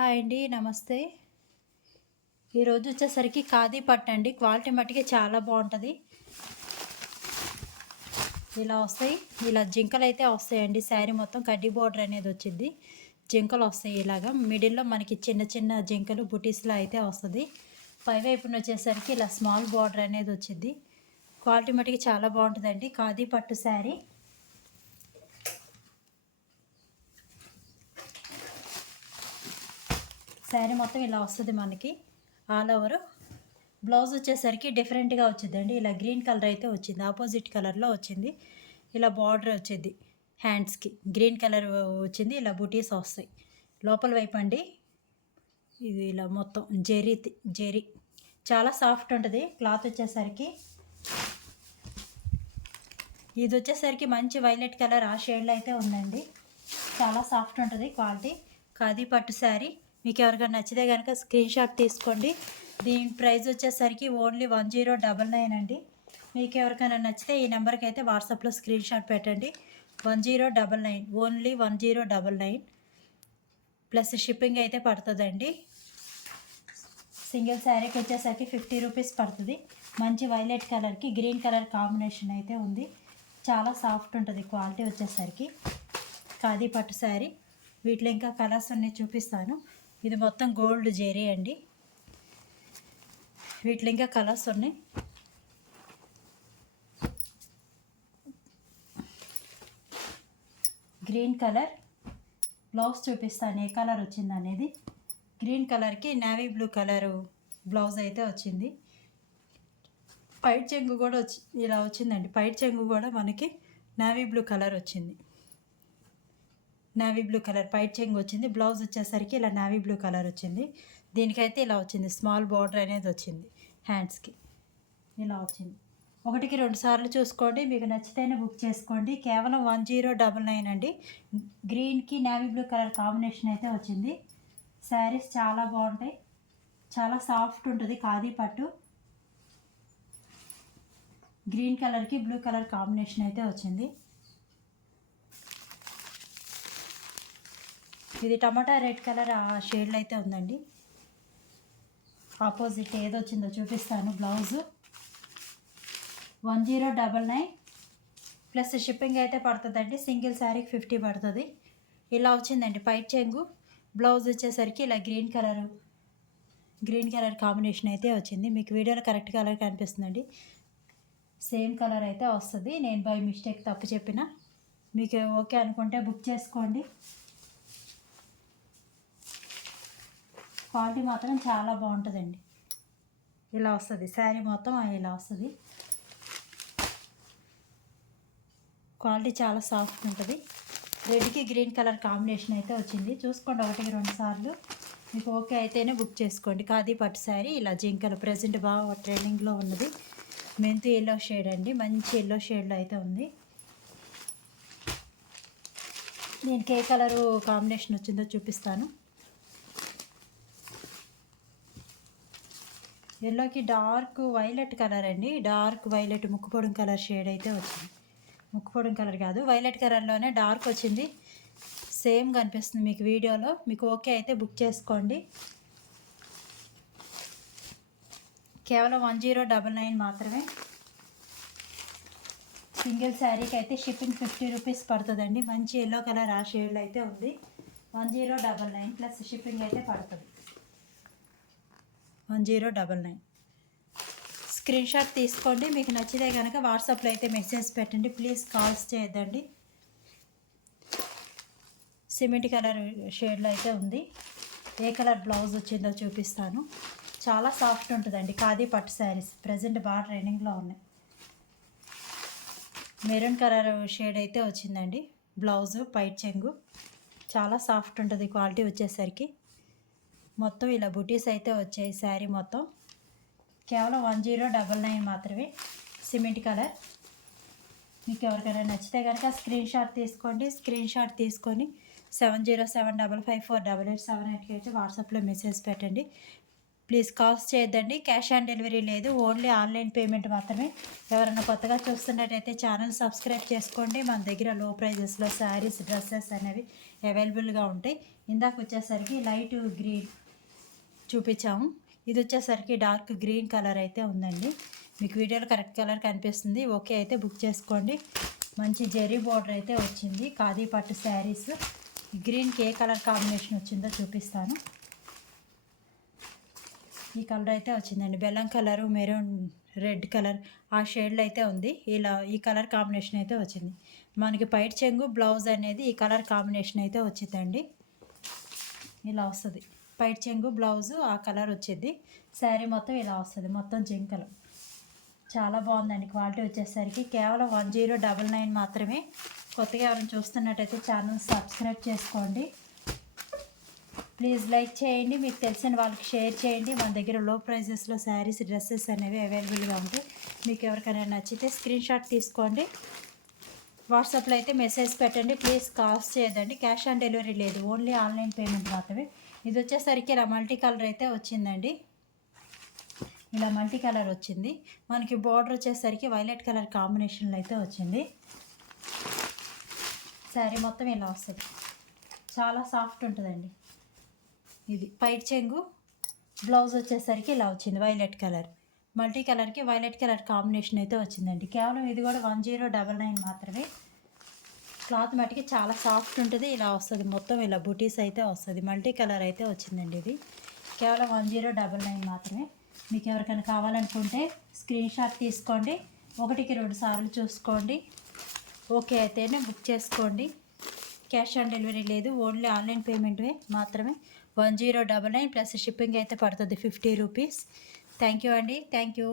Hi అండి, నమస్తే. ఈరోజు వచ్చేసరికి ఖాదీ పట్టు అండి. క్వాలిటీ మట్టుకే చాలా బాగుంటుంది. ఇలా వస్తాయి, ఇలా జింకలు అయితే వస్తాయండి. శారీ మొత్తం కడ్డీ బోర్డర్ అనేది వచ్చింది. జింకలు వస్తాయి ఇలాగా. మిడిల్లో మనకి చిన్న చిన్న జింకలు బుటీస్లో అయితే వస్తుంది. పైవైపున వచ్చేసరికి ఇలా స్మాల్ బోర్డర్ అనేది వచ్చింది. క్వాలిటీ మట్టుకి చాలా బాగుంటుందండి. ఖాదీ పట్టు శారీ. శారీ మొత్తం ఇలా వస్తుంది మనకి ఆల్ ఓవర్. బ్లౌజ్ వచ్చేసరికి డిఫరెంట్గా వచ్చిందండి. ఇలా గ్రీన్ కలర్ అయితే వచ్చింది, ఆపోజిట్ కలర్లో వచ్చింది. ఇలా బార్డర్ వచ్చింది, హ్యాండ్స్కి గ్రీన్ కలర్ వచ్చింది. ఇలా బుటీస్ వస్తాయి లోపల వైపు అండి. ఇది ఇలా మొత్తం జెరీ చాలా సాఫ్ట్ ఉంటుంది క్లాత్ వచ్చేసరికి. ఇది వచ్చేసరికి మంచి వైలెట్ కలర్ ఆ షేడ్లో అయితే ఉందండి. చాలా సాఫ్ట్ ఉంటుంది క్వాలిటీ. ఖాదీ పట్టు శారీ. మీకు ఎవరికైనా నచ్చితే కనుక స్క్రీన్ షాట్ తీసుకోండి. దీని ప్రైస్ వచ్చేసరికి ఓన్లీ 1099 అండి. మీకు ఎవరికైనా నచ్చితే ఈ నెంబర్కి అయితే వాట్సాప్లో స్క్రీన్ షాట్ పెట్టండి. 1099, ఓన్లీ 1099 ప్లస్ షిప్పింగ్ అయితే పడుతుందండి. సింగిల్ శారీకి వచ్చేసరికి 50 రూపీస్ పడుతుంది. మంచి వైలెట్ కలర్కి గ్రీన్ కలర్ కాంబినేషన్ అయితే ఉంది. చాలా సాఫ్ట్ ఉంటుంది క్వాలిటీ వచ్చేసరికి. ఖాదీ పట్టు శారీ. వీటిలో ఇంకా కలర్స్ ఉన్నాయి, చూపిస్తాను. ఇది మొత్తం గోల్డ్ జెరీ అండి. వీటిలో ఇంకా కలర్స్ ఉన్నాయి. గ్రీన్ కలర్ బ్లౌజ్ చూపిస్తాను, ఏ కలర్ వచ్చింది అనేది. గ్రీన్ కలర్కి నేవీ బ్లూ కలరు బ్లౌజ్ అయితే వచ్చింది. పైట్ చెంగు కూడా ఇలా వచ్చిందండి. పైట్ చెంగు కూడా మనకి నేవీ బ్లూ కలర్ వచ్చింది. నేవీ బ్లూ కలర్ పైట్ చెంగు వచ్చింది. బ్లౌజ్ వచ్చేసరికి ఇలా నేవీ బ్లూ కలర్ వచ్చింది. దీనికైతే ఇలా వచ్చింది, స్మాల్ బార్డర్ అనేది వచ్చింది. హ్యాండ్స్కి ఇలా వచ్చింది. 1కి 2 సార్లు చూసుకోండి. మీకు నచ్చితేనే బుక్ చేసుకోండి. కేవలం 1099 అండి. గ్రీన్కి నేవీ బ్లూ కలర్ కాంబినేషన్ అయితే వచ్చింది. శారీస్ చాలా బాగుంటాయి, చాలా సాఫ్ట్ ఉంటుంది ఖాదీ పట్టు. గ్రీన్ కలర్కి బ్లూ కలర్ కాంబినేషన్ అయితే వచ్చింది. ఇది టమాటా రెడ్ కలర్ ఆ షేడ్లో అయితే ఉందండి. ఆపోజిట్ ఏదో వచ్చిందో చూపిస్తాను. బ్లౌజు 1099 ప్లస్ షిప్పింగ్ అయితే పడుతుందండి. సింగిల్ శారీకి 50 పడుతుంది. ఇలా వచ్చిందండి పైట్ చెంగు. బ్లౌజ్ వచ్చేసరికి ఇలా గ్రీన్ కలర్ కాంబినేషన్ అయితే వచ్చింది. మీకు వీడియోలో కరెక్ట్ కలర్ కనిపిస్తుందండి. సేమ్ కలర్ అయితే వస్తుంది. నేను బై మిస్టేక్ తప్పు చెప్పిన. మీకు ఓకే అనుకుంటే బుక్ చేసుకోండి. క్వాలిటీ మాత్రం చాలా బాగుంటుందండి. ఇలా వస్తుంది శారీ మొత్తం, ఇలా వస్తుంది. క్వాలిటీ చాలా సాఫ్ట్ ఉంటుంది. రెడ్కి గ్రీన్ కలర్ కాంబినేషన్ అయితే వచ్చింది. చూసుకోండి 1కి 2 సార్లు. మీకు ఓకే అయితేనే బుక్ చేసుకోండి. ఖాదీ పట్టు శారీ ఇలా జింకలు ప్రజెంట్ బాగా ట్రెండింగ్లో ఉన్నది. మెంతి ఎల్లో షేడ్ అండి, మంచి ఎల్లో షేడ్లో అయితే ఉంది. దీనికి ఏ కలరు కాంబినేషన్ వచ్చిందో చూపిస్తాను. ఎల్లోకి డార్క్ వైలెట్ కలర్ అండి. డార్క్ వైలెట్ ముక్కుపొడం కలర్ షేడ్ అయితే వచ్చింది. ముక్కుపొడం కలర్ కాదు, వైలెట్ కలర్లోనే డార్క్ వచ్చింది. సేమ్ కనిపిస్తుంది మీకు వీడియోలో. మీకు ఓకే అయితే బుక్ చేసుకోండి. కేవలం 1099 మాత్రమే. సింగిల్ శారీకి అయితే షిప్పింగ్ 50 రూపీస్ పడుతుందండి. మంచి ఎల్లో కలర్ ఆ షేడ్లో అయితే ఉంది. 1099 ప్లస్ షిప్పింగ్ అయితే పడుతుంది. 1099. స్క్రీన్ షాట్ తీసుకోండి. మీకు నచ్చితే కనుక వాట్సాప్లో అయితే మెసేజ్ పెట్టండి. ప్లీజ్ కాల్స్ చేయొద్దండి. సిమెంట్ కలర్ షేడ్లో అయితే ఉంది. ఏ కలర్ బ్లౌజ్ వచ్చిందో చూపిస్తాను. చాలా సాఫ్ట్ ఉంటుందండి ఖాదీ పట్టు శారీస్. ప్రజెంట్ బాగా ట్రెండింగ్లో ఉన్నాయి. మెరూన్ కలర్ షేడ్ అయితే వచ్చిందండి. బ్లౌజు పైట్ చెంగు చాలా సాఫ్ట్ ఉంటుంది క్వాలిటీ వచ్చేసరికి. మొత్తం ఇలా బుటీస్ అయితే వచ్చాయి శారీ మొత్తం. కేవలం 1099 మాత్రమే. Cement colour. మీకు ఎవరికైనా నచ్చితే కనుక స్క్రీన్ షాట్ తీసుకోండి. స్క్రీన్ షాట్ తీసుకొని 7075548878 అయితే వాట్సాప్లో మెసేజ్ పెట్టండి. ప్లీజ్ కాల్స్ చేయొద్దండి, క్యాష్ ఆన్ డెలివరీ లేదు, ఓన్లీ ఆన్లైన్ పేమెంట్ మాత్రమే. ఎవరైనా కొత్తగా చూస్తున్నట్టయితే ఛానల్ సబ్స్క్రైబ్ చేసుకోండి. మన దగ్గర లో ప్రైజెస్లో శారీస్, డ్రెస్సెస్ అనేవి అవైలబుల్గా ఉంటాయి. ఇందాక వచ్చేసరికి లైట్ గ్రీన్ చూపించాము, ఇది వచ్చేసరికి డార్క్ గ్రీన్ కలర్ అయితే ఉందండి. మీకు వీడియోలో కరెక్ట్ కలర్ కనిపిస్తుంది, ఓకే అయితే బుక్ చేసుకోండి. మంచి జెరీ బోర్డర్ అయితే వచ్చింది, ఖాదీ పట్టు శారీస్. గ్రీన్కి ఏ కలర్ కాంబినేషన్ వచ్చిందో చూపిస్తాను. ఈ కలర్ అయితే వచ్చిందండి, బెల్లం కలరు, మెరూన్ రెడ్ కలర్ ఆ షేడ్లో అయితే ఉంది. ఇలా ఈ కలర్ కాంబినేషన్ అయితే వచ్చింది. మనకి పైట్ చెంగు బ్లౌజ్ అనేది ఈ కలర్ కాంబినేషన్ అయితే వచ్చిందండి. ఇలా వస్తుంది పైట్ చెంగు బ్లౌజు, ఆ కలర్ వచ్చింది. శారీ మొత్తం ఇలా వస్తుంది, మొత్తం జింకలు. చాలా బాగుందండి. క్వాలిటీ వచ్చేసరికి కేవలం 1099 మాత్రమే. కొత్తగా ఎవరైనా చూస్తున్నట్టయితే ఛానల్ సబ్స్క్రైబ్ చేసుకోండి. ప్లీజ్ లైక్ చేయండి, మీకు తెలిసిన వాళ్ళకి షేర్ చేయండి. మన దగ్గర లో ప్రైజెస్లో శారీస్, డ్రెస్సెస్ అనేవి అవైలబుల్గా ఉంటాయి. మీకు ఎవరికైనా నచ్చితే స్క్రీన్ షాట్ తీసుకోండి, వాట్సాప్లో అయితే మెసేజ్ పెట్టండి. ప్లీజ్ కాల్స్ చేయదండి, క్యాష్ ఆన్ డెలివరీ లేదు, ఓన్లీ ఆన్లైన్ పేమెంట్ మాత్రమే. ఇది వచ్చేసరికి ఇలా మల్టీ కలర్ అయితే వచ్చిందండి, ఇలా మల్టీ కలర్ వచ్చింది. మనకి బార్డర్ వచ్చేసరికి వైలెట్ కలర్ కాంబినేషన్లో అయితే వచ్చింది. శారీ మొత్తం ఇలా వస్తుంది, చాలా సాఫ్ట్ ఉంటుందండి. ఇది పైట్ చెంగు బ్లౌజ్ వచ్చేసరికి ఇలా వచ్చింది, వైలెట్ కలర్ మల్టీ కలర్కి వైలెట్ కలర్ కాంబినేషన్ అయితే వచ్చిందండి. కేవలం ఇది కూడా 1099 మాత్రమే. క్లాత్ మటుకి చాలా సాఫ్ట్ ఉంటుంది, ఇలా వస్తుంది మొత్తం, ఇలా బుటీస్ అయితే వస్తుంది. మల్టీ కలర్ అయితే వచ్చిందండి. ఇది కేవలం 1099 మాత్రమే. మీకు ఎవరికైనా కావాలనుకుంటే స్క్రీన్ షాట్ తీసుకోండి, 1-2 సార్లు చూసుకోండి, ఓకే అయితేనే బుక్ చేసుకోండి. క్యాష్ ఆన్ డెలివరీ లేదు, ఓన్లీ ఆన్లైన్ పేమెంట్ మాత్రమే. 1099 ప్లస్ షిప్పింగ్ అయితే పడుతుంది 50 రూపీస్. థ్యాంక్ యూ అండి, థ్యాంక్ యూ.